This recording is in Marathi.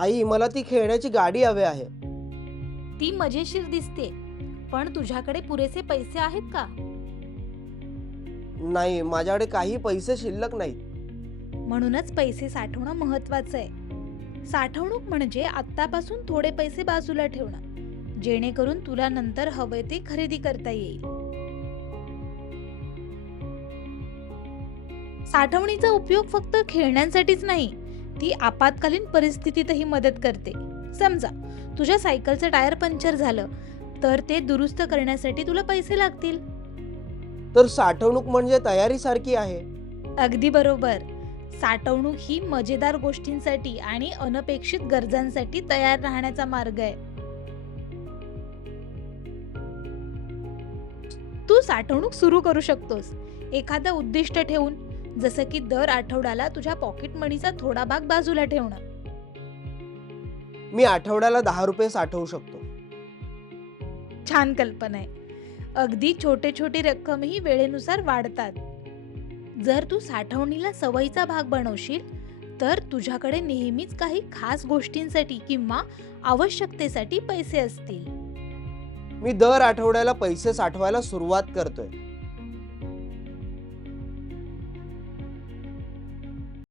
आई, मला ती खेळण्याची गाडी हवी आहे. ती मजेशीर दिसते, पण तुझ्याकडे पुरेसे पैसे आहेत का? नाही, माझ्याकडे काही पैसे शिल्लक नाहीत. म्हणूनच पैसे साठवणं महत्वाचं आहे. साठवणूक म्हणजे आत्तापासून थोडे पैसे बाजूला ठेवणं, जेणेकरून तुला नंतर हवे ते खरेदी करता येईल. साठवणीचा उपयोग फक्त खेळण्यांसाठीच नाही, ती आपत्कालीन परिस्थितीतही मदत करते. समजा तुझ्या सायकलचं टायर पंक्चर झालं, तर ते दुरुस्त करण्यासाठी तुला पैसे लागतील. तर साठवणूक म्हणजे तयारीसारखी आहे. अगदी बरोबर. साठवणूक ही मजेदार गोष्टींसाठी आणि अनपेक्षित गरजांसाठी तयार राहण्याचा मार्ग आहे. तू साठवणूक सुरू करू शकतोस, एखादं उद्दिष्ट ठेवून, जसं की दर आठवड्याला तुझ्या पॉकेट मनीचा थोडा भाग बाजूला ठेवणं. मी आठवड्याला 10 रुपये साठवू शकतो. छान कल्पना आहे. अगदी छोटे छोटी रक्कमही वेळेनुसार वाढतात. जर तू साठवणीला सवयीचा भाग बनवशील, तर तुझ्याकडे नेहमीच काही खास गोष्टींसाठी किंवा आवश्यकतेसाठी पैसे असतील. मी दर आठवड्याला पैसे साठवायला सुरुवात करतोय.